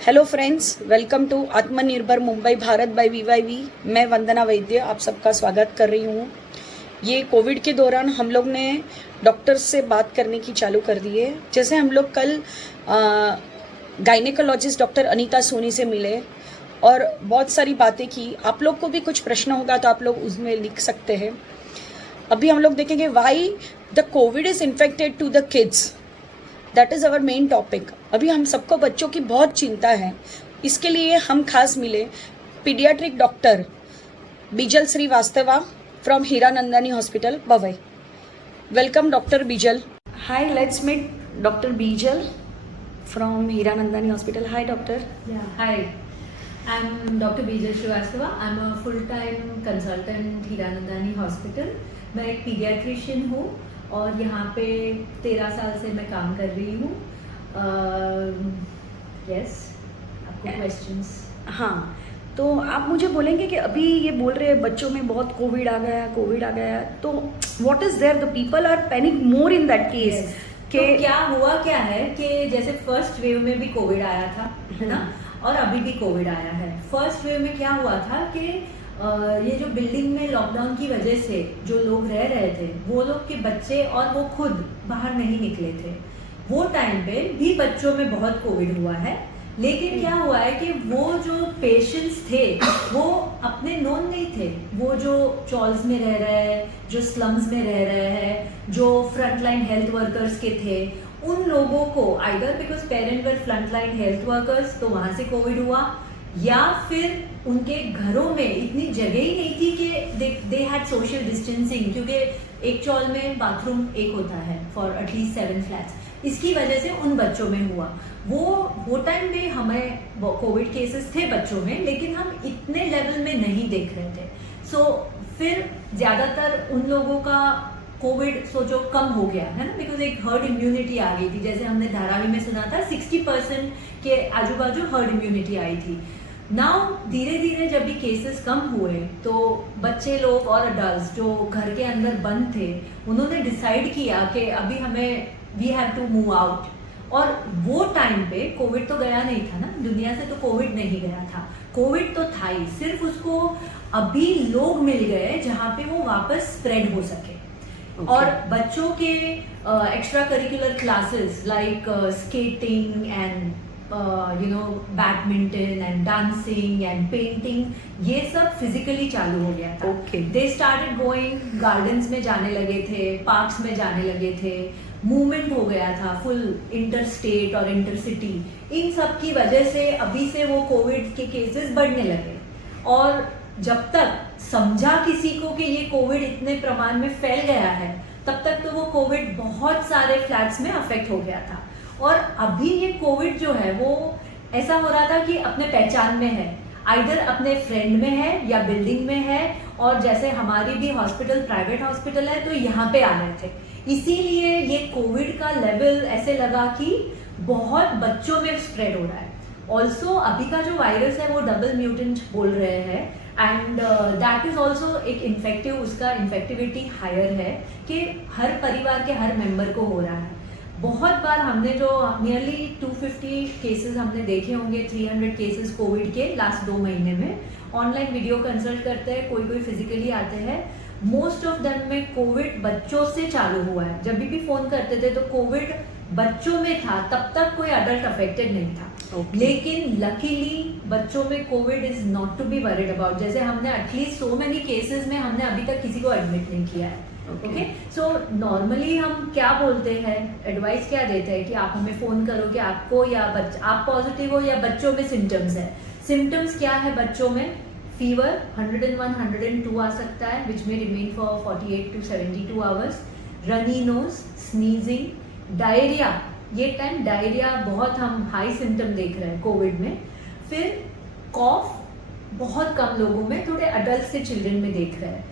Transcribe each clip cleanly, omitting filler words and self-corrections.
Hello friends, welcome to आत्मनिर्भर Mumbai Bharat bye वीवाईवी। मैं वंदना वैद्य आप सबका स्वागत कर रही हूँ। ये कोविड के दौरान हम लोग ने डॉक्टर्स से बात करने की चालू कर दी है। जैसे हम लोग कल गायनेकोलॉजिस्ट डॉक्टर अनीता सोनी से मिले और बहुत सारी बातें की। आप लोग को भी कुछ प्रश्न होगा तो आप लोग उसमें लिख सकते हैं। अभी हम लोग देखेंगे why the COVID is infected to the kids. That is our main topic. अभी हम सबको बच्चों की बहुत चिंता है, इसके लिए हम खास मिले paediatric doctor Bijal Srivastava from Hiranandani hospital Powai. Welcome doctor Bijal. Hi, let's meet doctor Bijal from Hiranandani Hospital. Hi, doctor. Yeah, hi. I'm Dr. Bijal Srivastava. I'm a full-time consultant Hiranandani Hospital. मैं एक पीडियाट्रिशियन हूँ और यहाँ पे 13 साल से मैं काम कर रही हूँ। Yes, आपको questions? हाँ, तो आप मुझे बोलेंगे कि अभी ये बोल रहे हैं बच्चों में बहुत कोविड आ गया, तो what is there? The people are panic more in that case. Yes. तो क्या हुआ क्या है कि जैसे फर्स्ट वेव में भी कोविड आया था, है ना, और अभी भी कोविड आया है। फर्स्ट वेव में क्या हुआ था कि ये जो बिल्डिंग में लॉकडाउन की वजह से जो लोग रह रहे थे, वो लोग के बच्चे और वो खुद बाहर नहीं निकले थे। वो टाइम पे भी बच्चों में बहुत कोविड हुआ है, लेकिन क्या हुआ है कि वो जो पेशेंट्स थे वो अपने नोन नहीं थे। वो जो चॉल्स में रह रहे हैं, जो स्लम्स में रह रहे हैं, जो फ्रंटलाइन हेल्थ वर्कर्स के थे, उन लोगों को either because parent were frontline health workers तो वहां से कोविड हुआ, या फिर उनके घरों में इतनी जगह ही नहीं थी कि दे हैड सोशल डिस्टेंसिंग, क्योंकि एक चॉल में बाथरूम एक होता है फॉर एटलीस्ट 7 फ्लैट्स। इसकी वजह से उन बच्चों में हुआ। वो टाइम पे हमें कोविड केसेस थे बच्चों में, लेकिन हम इतने लेवल में नहीं देख रहे थे। सो फिर ज्यादातर उन लोगों का कोविड सोचो कम हो गया है ना, बिकॉज एक हर्ड इम्यूनिटी आ गई थी। जैसे हमने धारावी में सुना था 60% के आजू बाजू हर्ड इम्यूनिटी आई थी। नाउ धीरे धीरे जब भी केसेस कम हुए तो बच्चे लोग और अडल्ट जो घर के अंदर बंद थे, उन्होंने डिसाइड किया कि अभी हमें we have to move out. और वो टाइम पे कोविड तो गया नहीं था ना दुनिया से, तो कोविड नहीं गया था। कोविड तो था ही, सिर्फ उसको अभी लोग मिल गए जहाँ पे वो वापस स्प्रेड हो सके। और बच्चों के extra curricular classes like skating and badminton and dancing and painting, ये सब फिजिकली चालू हो गया था। दे स्टार्टेड गोइंग, गार्डन्स में जाने लगे थे, पार्क्स में जाने लगे थे, मूवमेंट हो गया था फुल इंटर स्टेट और इंटर सिटी। इन सब की वजह से अभी से वो कोविड के केसेस बढ़ने लगे। और जब तक समझा किसी को कि ये कोविड इतने प्रमाण में फैल गया है, तब तक तो वो कोविड बहुत सारे फ्लैट्स में अफेक्ट हो गया था। और अभी ये कोविड जो है वो ऐसा हो रहा था कि अपने पहचान में है, आइदर अपने फ्रेंड में है या बिल्डिंग में है। और जैसे हमारी भी हॉस्पिटल प्राइवेट हॉस्पिटल है, तो यहाँ पे आ रहे थे। इसीलिए ये कोविड का लेवल ऐसे लगा कि बहुत बच्चों में स्प्रेड हो रहा है। ऑल्सो अभी का जो वायरस है वो डबल म्यूटेंट बोल रहे हैं, एंड दैट इज ऑल्सो एक इन्फेक्टिव, उसका इन्फेक्टिविटी हायर है कि हर परिवार के हर मेंबर को हो रहा है। बहुत बार हमने जो नियरली 250 केसेस हमने देखे होंगे, 300 केसेस कोविड के लास्ट 2 महीने में। ऑनलाइन वीडियो कंसल्ट करते हैं, कोई कोई फिजिकली आते हैं। मोस्ट ऑफ देम में कोविड बच्चों से चालू हुआ है। जब भी फोन करते थे तो कोविड बच्चों में था, तब तक कोई अडल्ट अफेक्टेड नहीं था। लेकिन लकीली बच्चों में COVID is not to be worried about. जैसे हमने एटलीस्ट सो मेनी केसेस में हमने अभी तक किसी को एडमिट नहीं किया है। ओके, सो नॉर्मली हम क्या बोलते हैं, एडवाइस क्या देते हैं कि आप हमें फोन करो कि आपको या आप पॉजिटिव हो या बच्चों में सिम्टम्स है। सिम्टम्स क्या है बच्चों में? फीवर 101, 102 आ सकता है, विच में remain for 48 to 72 hours. Runny nose, sneezing, diarrhoea. ये टाइम डायरिया बहुत हम हाई सिम्टम देख रहे हैं कोविड में। फिर कॉफ बहुत कम लोगों में, थोड़े अडल्ट से चिल्ड्रन में देख रहे हैं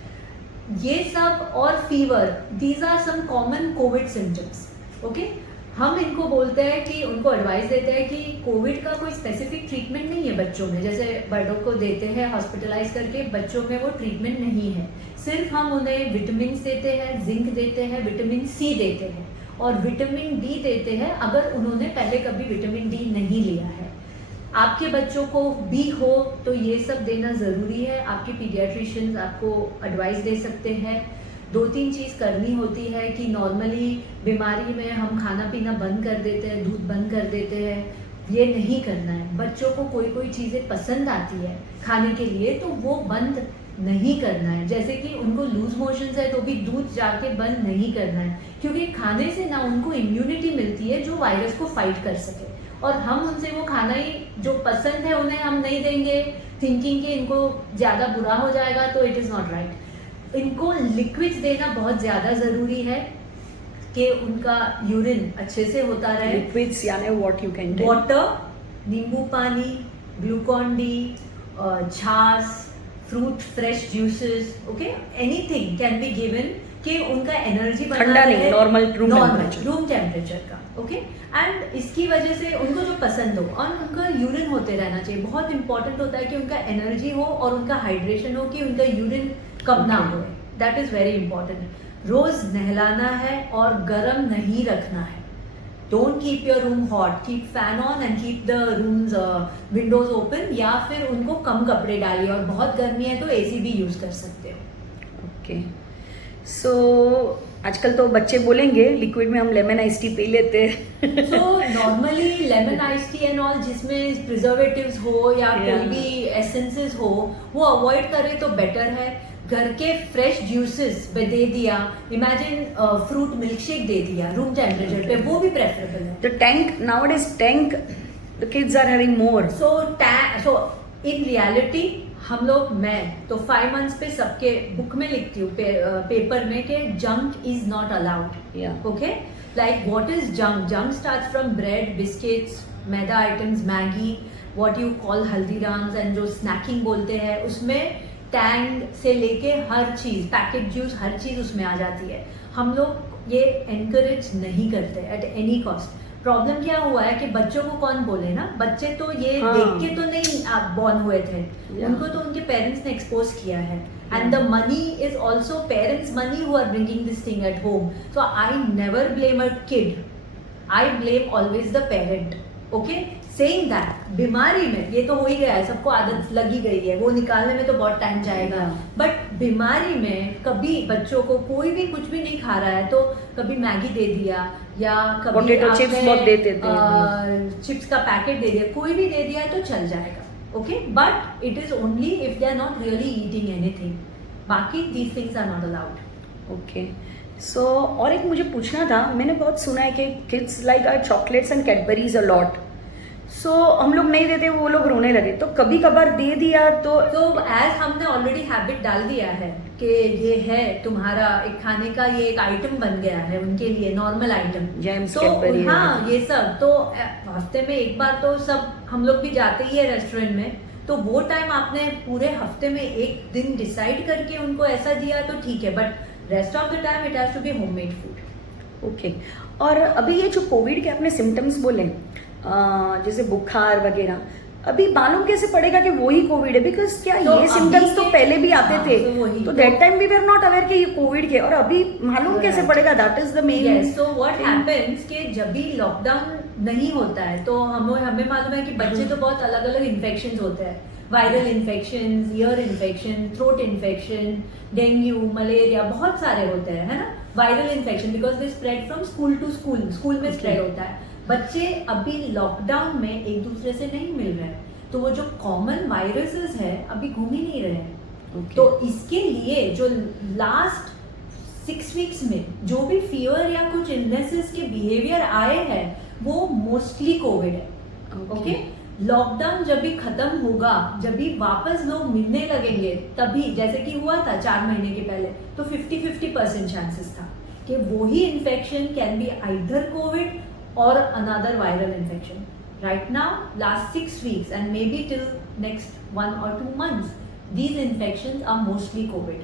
ये सब। और fever, these are some common COVID symptoms. Okay, हम इनको बोलते हैं कि उनको एडवाइस देते हैं कि कोविड का कोई स्पेसिफिक ट्रीटमेंट नहीं है बच्चों में। जैसे बड़ों को देते हैं हॉस्पिटलाइज करके, बच्चों में वो ट्रीटमेंट नहीं है। सिर्फ हम उन्हें विटामिन देते हैं, जिंक देते हैं, विटामिन सी देते हैं और विटामिन डी देते हैं अगर उन्होंने पहले कभी विटामिन डी नहीं लिया है। आपके बच्चों को भी हो तो ये सब देना ज़रूरी है। आपके पीडियाट्रिशियंस आपको एडवाइस दे सकते हैं। 2-3 चीज़ करनी होती है कि नॉर्मली बीमारी में हम खाना पीना बंद कर देते हैं, दूध बंद कर देते हैं, ये नहीं करना है। बच्चों को कोई कोई चीज़ें पसंद आती है खाने के लिए तो वो बंद नहीं करना है। जैसे कि उनको लूज मोशंस है तो भी दूध जाके बंद नहीं करना है, क्योंकि खाने से ना उनको इम्यूनिटी मिलती है जो वायरस को फाइट कर सके। और हम उनसे वो खाना ही जो पसंद है उन्हें हम नहीं देंगे थिंकिंग कि इनको ज़्यादा बुरा हो जाएगा, तो इट इज़ नॉट राइट। इनको लिक्विड्स देना बहुत ज़्यादा ज़रूरी है कि उनका यूरिन अच्छे से होता रहे। लिक्विड्स यानी what you can tell? Water, नींबू पानी, ग्लूकॉन डी, छाछ, fruit fresh juices, okay, anything can be given कि उनका एनर्जी ठंडा नहीं, नॉर्मल रूम टेम्परेचर का, ओके। एंड इसकी वजह से उनको जो पसंद हो और उनका यूरिन होते रहना चाहिए। बहुत इंपॉर्टेंट होता है कि उनका एनर्जी हो और उनका हाइड्रेशन हो, कि उनका यूरिन कब ना हो, दैट इज वेरी इंपॉर्टेंट। रोज नहलाना है और गर्म नहीं रखना है। Don't keep your room hot, keep fan on and keep the rooms Windows open, या फिर उनको कम कपड़े डालिए, और बहुत गर्मी है तो एसी भी यूज कर सकते हो। ओके, सो आजकल तो बच्चे बोलेंगे लिक्विड में हम लेमन आइस टी पी लेते हैं। So normally lemon ice tea and all जिसमें प्रिजर्वेटिव्स हो या कोई भी एसेंसेस हो वो अवॉइड करें तो बेटर है। घर के फ्रेश जूसेस दे दिया, इमेजिन फ्रूट मिल्क शेक दे दिया रूम टेम्परेचर पे, वो भी प्रेफरेबल है। The tank nowadays tank the kids are having more. So in reality हम लोग, मैं तो 5 months पे सबके बुक में लिखती हूँ पेपर में कि junk is not allowed. Yeah. Okay, like what is junk? Junk start from bread, biscuits, maida items, Maggi, what you call Haldiram's, and जो स्नैकिंग बोलते हैं उसमें टैंग से लेके हर चीज, पैकेट जूस, हर चीज उसमें आ जाती है। हम लोग ये एनकरेज नहीं करते एट एनी कॉस्ट। प्रॉब्लम क्या हुआ है कि बच्चों को कौन बोले ना, बच्चे तो ये देख के तो नहीं बॉर्न हुए थे, उनको तो उनके पेरेंट्स ने एक्सपोज किया है। And the money is also parents money who are bringing this thing at home. So I never blame a kid, I blame always the parent. Okay, saying that बीमारी में ये तो हो ही गया है, सबको आदत लगी गई है, वो निकालने में तो बहुत टाइम जाएगा। बट बीमारी में कभी बच्चों को कोई भी कुछ भी नहीं खा रहा है तो कभी मैगी दे दिया या कभी पोटैटो चिप्स बहुत देते थे, चिप्स का पैकेट दे दिया, कोई भी दे दिया है तो चल जाएगा। Okay, but it is only if they are not really eating anything, बाकी these things are not allowed. Okay, so और एक मुझे पूछना था, मैंने बहुत सुना है कि kids like are chocolates and Cadburys a lot, so हम लोग नहीं देते, वो लोग रोने लगे, तो कभी कभार दे दिया तो एज हमने ऑलरेडी हैबिट डाल दिया है कि ये है तुम्हारा एक खाने का, ये एक आइटम बन गया है उनके लिए, नॉर्मल आइटम। जेम्स, तो कैडबरी, हाँ ये सब तो हफ्ते में एक बार तो सब हम लोग भी जाते ही है रेस्टोरेंट में, तो वो टाइम आपने पूरे हफ्ते में एक दिन डिसाइड करके उनको ऐसा दिया तो ठीक है, but rest of the time it has to be homemade food. Okay, और अभी ये जो कोविड के आपने सिम्टम्स बोले जैसे बुखार वगैरह, अभी मालूम कैसे पड़ेगा कि वही कोविड है? बिकॉज क्या तो ये सिम्टम्स तो पहले भी आते थे, तो that time we were not aware कि ये कोविड के, और अभी मालूम कैसे पड़ेगा? That is the main. So what happens कि जब भी लॉकडाउन नहीं होता है तो हमें मालूम है कि बच्चे तो बहुत अलग अलग इन्फेक्शंस होते हैं, viral infection, ear infection, throat infection, dengue, malaria, बहुत सारे होते हैं, है ना, viral infection, because they spread from school to school, school में स्प्रेड होता है। बच्चे अभी लॉकडाउन में एक दूसरे से नहीं मिल रहे हैं, तो वो जो कॉमन वायरसेस है अभी घूम ही नहीं रहे हैं। तो इसके लिए जो लास्ट 6 वीक्स में जो भी फीवर या कुछ इलनेसेस के बिहेवियर आए हैं वो मोस्टली कोविड है। ओके, लॉकडाउन जब भी खत्म होगा, जब भी वापस लोग मिलने लगेंगे, तभी जैसे कि हुआ था 4 महीने के पहले, तो 50-50% चांसेस था कि वही infection can be either Covid or another viral infection. Right now, last 6 weeks and maybe till next 1 or 2 months, these infections are mostly COVID.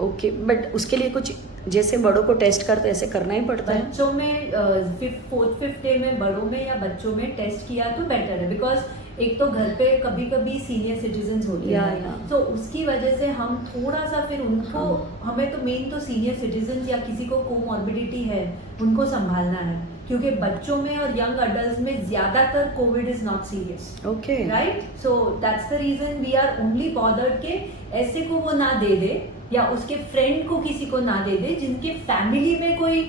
Okay, but उसके लिए कुछ जैसे बड़ों को टेस्ट करते ऐसे करना ही पड़ता है? बच्चों में 4th-5th डे में बड़ों में या बच्चों में टेस्ट किया तो बेटर है, बिकॉज एक तो घर पे कभी कभी सीनियर सिटीजन्स होते हैं, तो उसकी वजह से हम थोड़ा सा फिर उनको, हमें तो मेन तो सीनियर सिटीजन्स या किसी को कोमॉर्बिडिटी है उनको संभालना है। क्योंकि बच्चों में और यंग अडल्ट में ज्यादातर COVID is not serious, okay, right? So that's the reason we are only bothered के ऐसे को वो ना दे दे या उसके फ्रेंड को किसी को ना दे दे जिनके फैमिली में कोई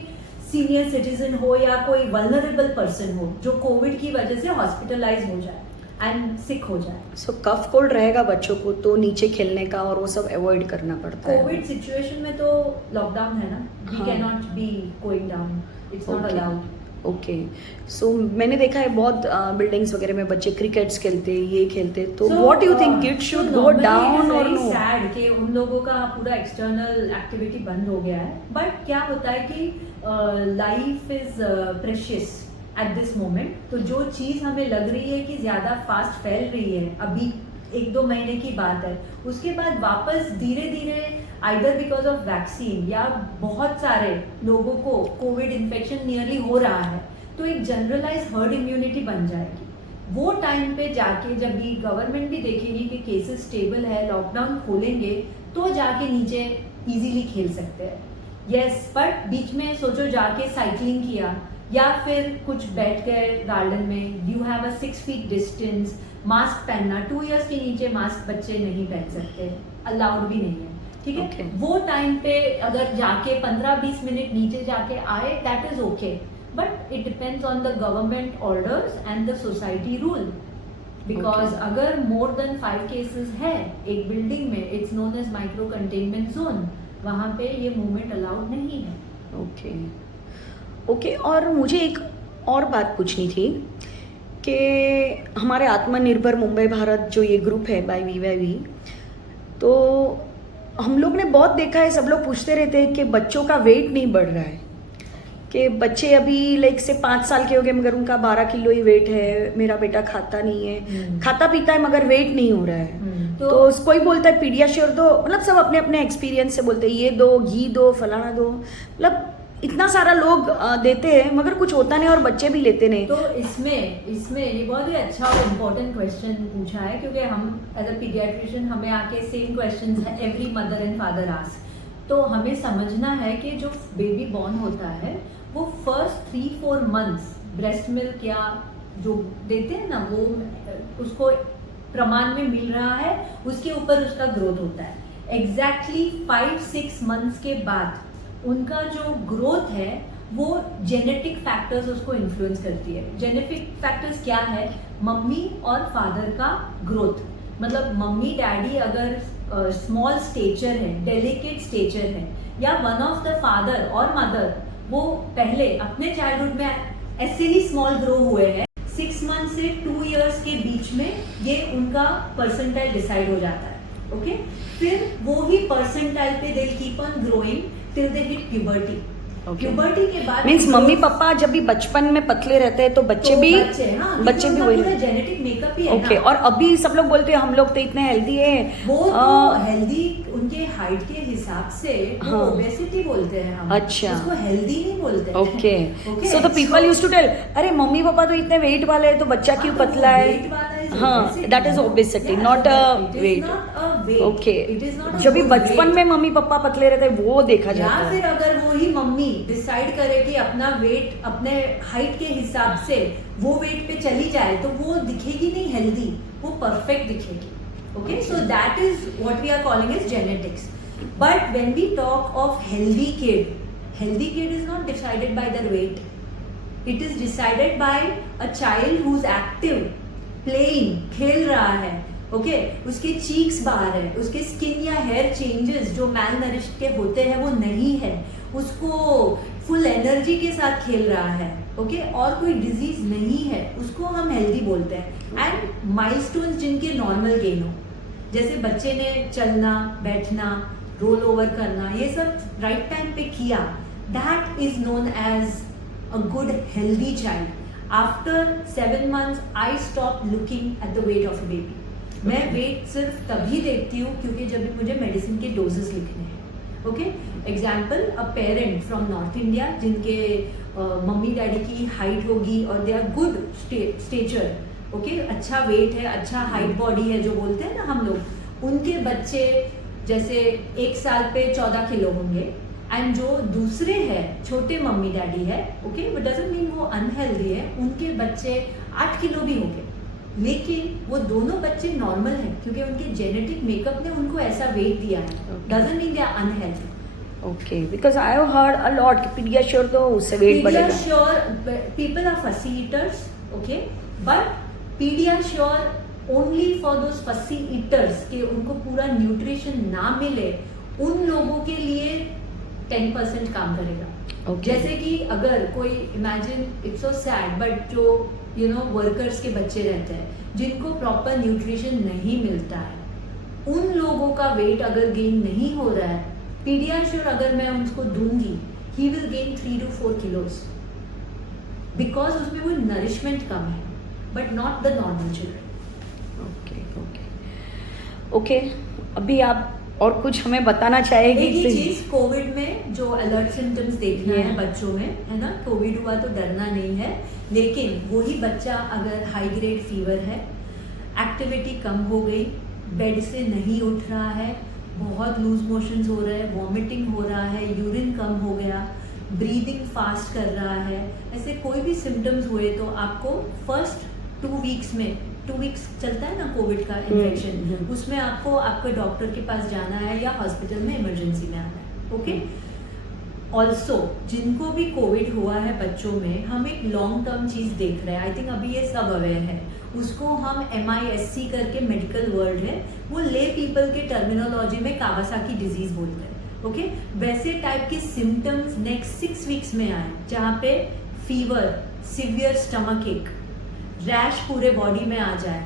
सीनियर सिटीजन हो या कोई वल्नरेबल पर्सन हो जो कोविड की वजह से हॉस्पिटलाइज हो जाए एंड सिक हो जाए। सो कफ कोल्ड रहेगा बच्चों को तो नीचे खेलने का और वो सब अवॉइड करना पड़ता है। कोविड सिचुएशन में तो लॉकडाउन है ना, वी हाँ। Can not be going down, it's not Okay. Allowed. Okay, so मैंने देखा है बहुत बिल्डिंग्स वगैरह में बच्चे क्रिकेट्स खेलते, ये खेलते, तो what you think kids should go down और नो? सैड कि उन लोगों का पूरा एक्सटर्नल एक्टिविटी बंद हो गया है, बट क्या होता है कि life is precious at this moment. तो जो चीज हमें लग रही है कि ज्यादा फास्ट फैल रही है, अभी 1-2 महीने की बात है, उसके बाद वापस धीरे धीरे आइदर बिकॉज ऑफ वैक्सीन या बहुत सारे लोगों को कोविड इन्फेक्शन नियरली हो रहा है, तो एक जनरलाइज हर्ड इम्यूनिटी बन जाएगी। वो टाइम पे जाके जब भी गवर्नमेंट भी देखेगी कि केसेस स्टेबल है, लॉकडाउन खोलेंगे, तो जाके नीचे इजीली खेल सकते हैं। यस, बट बीच में सोचो जाके साइकिलिंग किया या फिर कुछ बैठ गए गार्डन में, you have a 6 feet distance, mask पहनना, 2 इयर्स के नीचे मास्क बच्चे नहीं पहन सकते, अलाउड भी नहीं है, ठीक है? Okay. वो टाइम पे अगर जाके 15-20 मिनट नीचे जाके आए, that is okay, but it depends on the government orders and the society rule. Because Okay. अगर मोर देन 5 केसेस है एक बिल्डिंग में, it's known as micro containment zone, वहां पे ये मूवमेंट अलाउड नहीं है। ओके, ओके, और मुझे एक और बात पूछनी थी कि हमारे आत्मनिर्भर मुंबई भारत जो ये ग्रुप है बाय वीवाईवी, तो हम लोग ने बहुत देखा है, सब लोग पूछते रहते हैं कि बच्चों का वेट नहीं बढ़ रहा है, कि बच्चे अभी लाइक से 5 साल के हो गए मगर उनका 12 किलो ही वेट है, मेरा बेटा खाता नहीं है, खाता पीता है मगर वेट नहीं हो रहा है। तो कोई बोलता है पीडियाश्योर दो, मतलब सब अपने अपने एक्सपीरियंस से बोलते हैं ये दो, घी दो, फलाना दो, मतलब इतना सारा लोग देते हैं मगर कुछ होता नहीं और बच्चे भी लेते नहीं। तो इसमें ये बहुत ही अच्छा और इम्पोर्टेंट क्वेश्चन पूछा है, क्योंकि हम एज अ पीडियाट्रिशियन हमें आके same questions every mother and father ask. तो हमें समझना है कि जो बेबी बॉर्न होता है वो फर्स्ट 3-4 मंथ्स ब्रेस्ट मिल्क या जो देते हैं ना, वो उसको प्रमाण में मिल रहा है, उसके ऊपर उसका ग्रोथ होता है। एग्जैक्टली 5-6 मंथ्स के बाद उनका जो ग्रोथ है वो जेनेटिक फैक्टर्स उसको इन्फ्लुएंस करती है। जेनेटिक फैक्टर्स क्या है? मम्मी और फादर का ग्रोथ, मतलब मम्मी डैडी अगर स्मॉल स्टेचर है, डेलिकेट स्टेचर है, या वन ऑफ द फादर और मदर वो पहले अपने चाइल्डहुड में ऐसे ही स्मॉल ग्रो हुए हैं, 6 मंथ से 2 इयर्स के बीच में ये उनका परसेंटाइल डिसाइड हो जाता है। ओके, फिर वो ही परसेंटाइल पे they keep on growing till they hit puberty. Puberty के बाद मीन्स मम्मी पापा जब भी बचपन में पतले रहते हैं तो बच्चे भी वही जेनेटिक मेकअप ही है। ओके, और अभी सब लोग बोलते हैं हम लोग तो इतने हेल्दी है, वो तो हेल्दी उनके हाइट के हिसाब से हाँ, ओबेसिटी बोलते हैं हम, अच्छा, उसको हेल्दी नहीं बोलते हैं। Okay, so the people used to tell अरे मम्मी पापा तो इतने वेट वाले हैं तो बच्चा क्यों पतला है? हाँ, that is obesity, not a weight. Okay, जब भी बचपन में मम्मी पापा पतले रहते हैं वो देखा जाता है। या फिर अगर वो ही मम्मी डिसाइड करे कि अपना वेट अपने हाइट के हिसाब से वो वेट पे चली जाए तो वो दिखेगी नहीं हेल्दी, वो परफेक्ट दिखेगी। Okay, so that is what we are calling as genetics. But when we talk of healthy kid is not decided by the weight, it is decided by a child who is active, playing, खेल रहा है। Okay, उसके cheeks बाहर है, उसके skin या hair changes जो मैल nourished के होते हैं वो नहीं है, उसको फुल एनर्जी के साथ खेल रहा है। ओके, और कोई डिजीज नहीं है, उसको हम हेल्दी बोलते हैं। एंड माइलस्टोन्स जिनके नॉर्मल गेन हो, जैसे बच्चे ने चलना, बैठना, रोल ओवर करना, ये सब राइट टाइम पे किया, that is known as a good healthy child. After 7 months I stop looking at the weight of a baby. मैं वेट सिर्फ तभी देखती हूँ क्योंकि जब भी मुझे मेडिसिन के डोजेस लिखने हैं। Okay, example, a parent from north India जिनके मम्मी डैडी की हाइट होगी और they are good stature, okay, अच्छा वेट है, अच्छा हाइट बॉडी है जो बोलते हैं ना हम लोग, उनके बच्चे जैसे 1 साल पे 14 किलो होंगे एंड जो दूसरे हैं छोटे मम्मी डैडी है, ओके, बट डजंट मीन वो अनहेल्दी है, उनके बच्चे 8 किलो भी हो गए, लेकिन वो दोनों बच्चे नॉर्मल हैं क्योंकि उनके जेनेटिक मेकअप ने उनको ऐसा वेट दिया है, doesn't mean they are unhealthy. Okay, because I have heard a lot कि पीडियाश्योर तो उससे वेट बढ़ेगा। PediaSure people are fussy eaters, okay, but PediaSure only for those fussy eaters के उनको पूरा न्यूट्रिशन ना मिले, उन लोगों के लिए 10% काम करेगा। Okay. जैसे कि अगर कोई imagine, it's so sad, but जो वर्कर्स के बच्चे रहते हैं जिनको प्रॉपर न्यूट्रिशन नहीं मिलता है, उन लोगों का वेट अगर गेन नहीं हो रहा है, पीडियाश्योर अगर मैं उनको दूंगी, he will gain 3 to 4 kilos because उसमें वो नरिशमेंट कम है, but not the normal children. Okay, अभी आप और कुछ हमें बताना चाहेंगे? एक ही चीज, कोविड में जो अलर्ट सिम्टम्स देखना है बच्चों में, है ना, कोविड हुआ तो डरना नहीं है, लेकिन वही बच्चा अगर हाई ग्रेड फीवर है, एक्टिविटी कम हो गई, बेड से नहीं उठ रहा है, बहुत लूज मोशंस हो रहे हैं, वॉमिटिंग हो रहा है, यूरिन कम हो गया, ब्रीदिंग फास्ट कर रहा है, ऐसे कोई भी सिम्टम्स हुए तो आपको फर्स्ट 2 वीक्स में, 2 वीक्स चलता है ना कोविड का इन्फेक्शन, उसमें आपको आपके डॉक्टर के पास जाना है या हॉस्पिटल में इमरजेंसी में आना है, ओके। ऑल्सो जिनको भी कोविड हुआ है बच्चों में, हम एक लॉन्ग टर्म चीज देख रहे हैं, आई थिंक अभी ये सब अवेयर है, उसको हम MISC करके मेडिकल वर्ड है, वो ले पीपल के टर्मिनोलॉजी में कावासाकी डिजीज बोलते हैं, ओके। वैसे टाइप के सिम्टम्स नेक्स्ट 6 वीक्स में आए, जहाँ पे फीवर, सिवियर स्टमक एक, रैश पूरे बॉडी में आ जाए,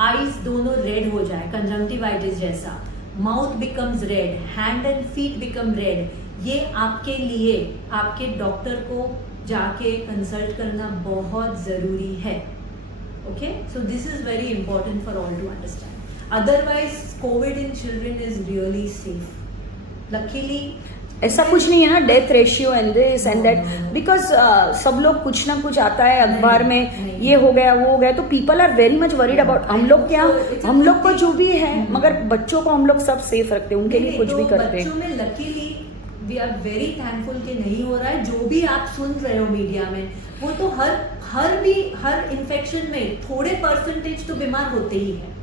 आईज दोनों रेड हो जाए कंजंक्टिवाइटिस जैसा, mouth becomes red, hand and feet become red, ये आपके लिए आपके डॉक्टर को जाके कंसल्ट करना बहुत ज़रूरी है, okay. So this is very important for all to understand, otherwise COVID in children is really safe, luckily ऐसा कुछ नहीं है ना, death ratio and this and that, because सब लोग कुछ ना कुछ आता है अखबार में, ये हो गया वो हो गया, तो people are very much worried about. हम लोग क्या, हम लोग को जो भी है, मगर बच्चों को हम लोग सब सेफ रखते हैं, उनके लिए कुछ भी करते हैं। बच्चों में luckily we are very thankful कि नहीं हो रहा है। जो भी आप सुन रहे हो मीडिया में, वो तो हर इन्फेक्शन में थोड़े परसेंटेज तो बीमार होते ही है,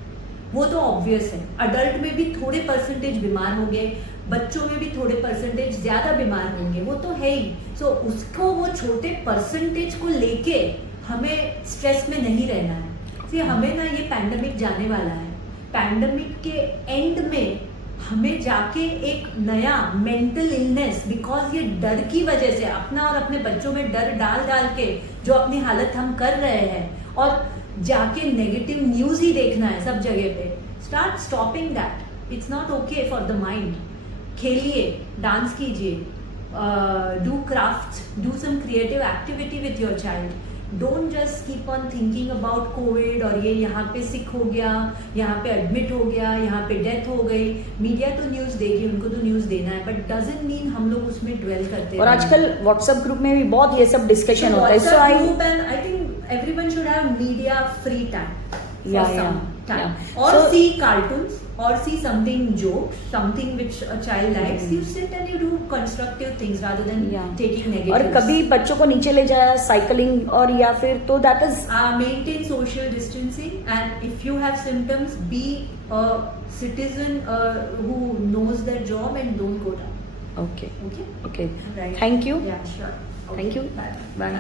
वो तो ऑब्वियस है। अडल्ट में भी थोड़े परसेंटेज बीमार होंगे, बच्चों में भी थोड़े परसेंटेज ज्यादा बीमार होंगे, वो तो है ही। सो उसको वो छोटे परसेंटेज को लेके हमें स्ट्रेस में नहीं रहना है। फिर हमें ना, ये पैंडेमिक जाने वाला है, पैंडेमिक के एंड में हमें जाके एक नया मेंटल इलनेस, बिकॉज ये डर की वजह से अपना और अपने बच्चों में डर डाल डाल के जो अपनी हालत हम कर रहे हैं, और जाके नेगेटिव न्यूज ही देखना है सब जगह पे, start stopping that. It's not okay for the mind. खेलिए, डांस कीजिए, do craft, do some creative activity with your child. Don't just keep on thinking about COVID, और ये यहाँ पे सिक हो गया, यहाँ पे एडमिट हो गया, यहाँ पे डेथ हो गई। मीडिया तो न्यूज देगी, उनको तो न्यूज देना है, बट डजंट मीन हम लोग उसमें ड्वेल करते हैं। और आजकल व्हाट्सएप ग्रुप में भी बहुत ये सब डिस्कशन होता है, so I think everyone should have media free time, or So, see cartoons, or see something jokes, something which a child likes. You sit and you do constructive things rather than taking negatives. और कभी बच्चों को नीचे ले जाया cycling, और या फिर तो that is maintain social distancing, and if you have symptoms, be a citizen who knows their job and don't go down. Okay Okay? Okay, Right. Thank you, Yeah, sure. Okay. Thank you, Bye. Bye.